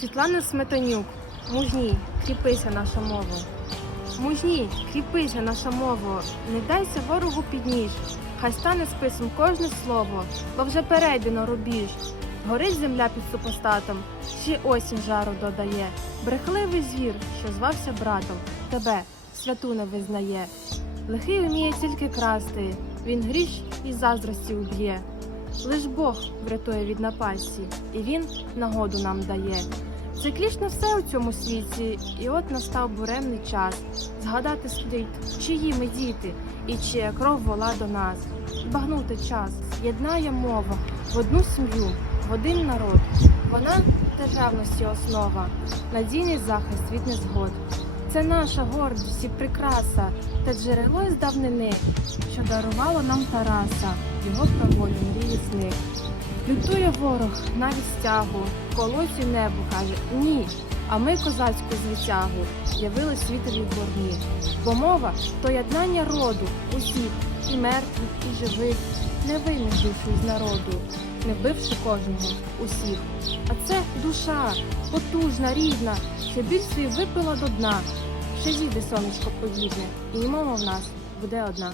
Світлана Сметанюк, мужній, кріпися наша мова. Мужній, кріпися наша мова, не дайся ворогу під ніж, хай стане списом кожне слово, бо вже перейдено рубіж. Горить земля під супостатом, ще осінь жару додає. Брехливий звір, що звався братом, тебе, святу не визнає. Лихий уміє тільки красти, він гріш і заздрості уб'є. Лиш Бог врятує від напасті, і він нагоду нам дає. Циклічно все у цьому світі, і от настав буремний час. Згадати слід, чиї ми діти, і чия кров вола до нас. Збагнути час, єднає мова в одну сім'ю, в один народ. Вона державності основа, надійний захист від незгод. Це наша гордість і прикраса, та джерело із давнини, що дарувало нам Тараса, його праволі мрії сни. Лютує ворог навіть стягу, колосі небо каже ні. А ми козацьку звитягу явили світові борні. Бо мова то єднання роду усіх, і мертвих, і живих, не виймеш душу із народу, не вбивши кожного усіх. А це душа, потужна, рідна, що біль свій випила до дна. Ще зійде сонечко подібне, і мова в нас буде одна.